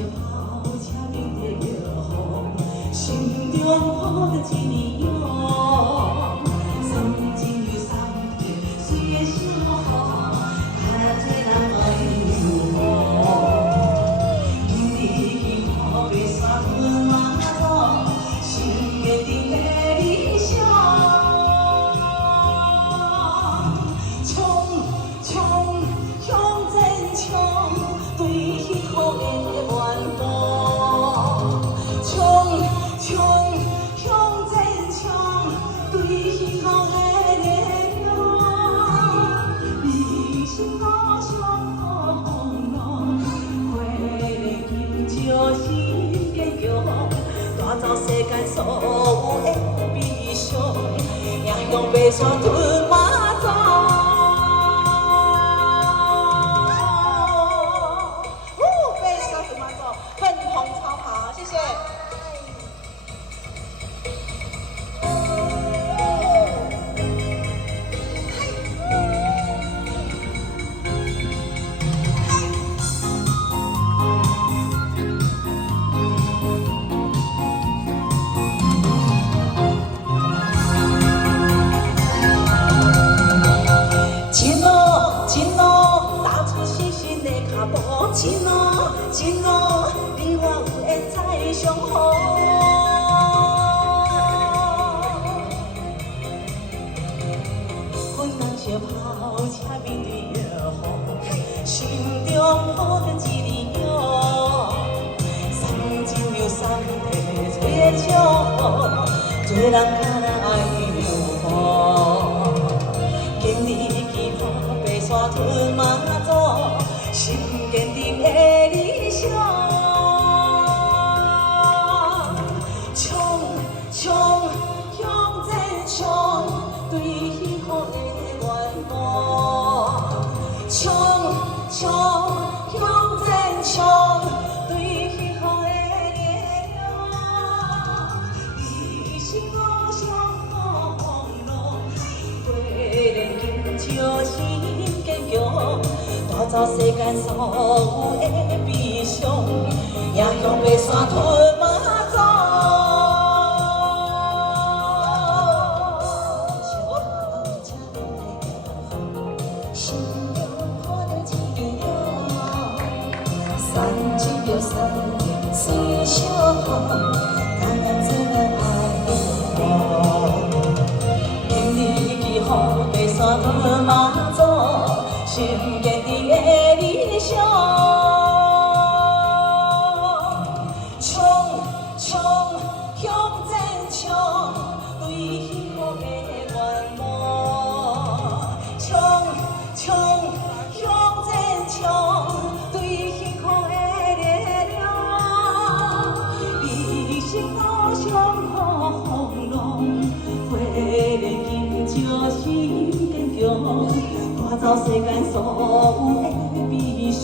跑车面对着风，心中抱着一个梦。三更又三更，岁月消耗，看做人爱有梦。因你可袂煞阮马祖，心坚定的理想。冲冲向前冲，对彼土的愿望。冲冲向前冲，对彼土的力量。你是我上好风浪，花的金就是坚强，带走世间所有的悲伤，也向白山屯马走。白山屯马走，粉红超跑，谢谢。前路，前路，你我有会再相逢。困难小跑车面对着风，心中抱着一个梦。三更又三更吹笑风，做人可能爱有梦。今日去看白山屯马祖。心坚定的理想，冲冲向前冲，对彼土的愿望。冲冲向前冲，对彼土的力量。你是我上好风浪，花莲金石心坚强。带走世间所有的悲伤，也向白山屯马走。心中抱着一个梦，三更又三更岁月消耗，看咱做人爱有梦。今日去予白山屯马祖，心坚定的理想。冲冲向前冲，对彼土的愿望。冲冲向前冲，对彼土的力量。你是我上好风浪，花莲金石心坚强。带走世间所有的悲伤。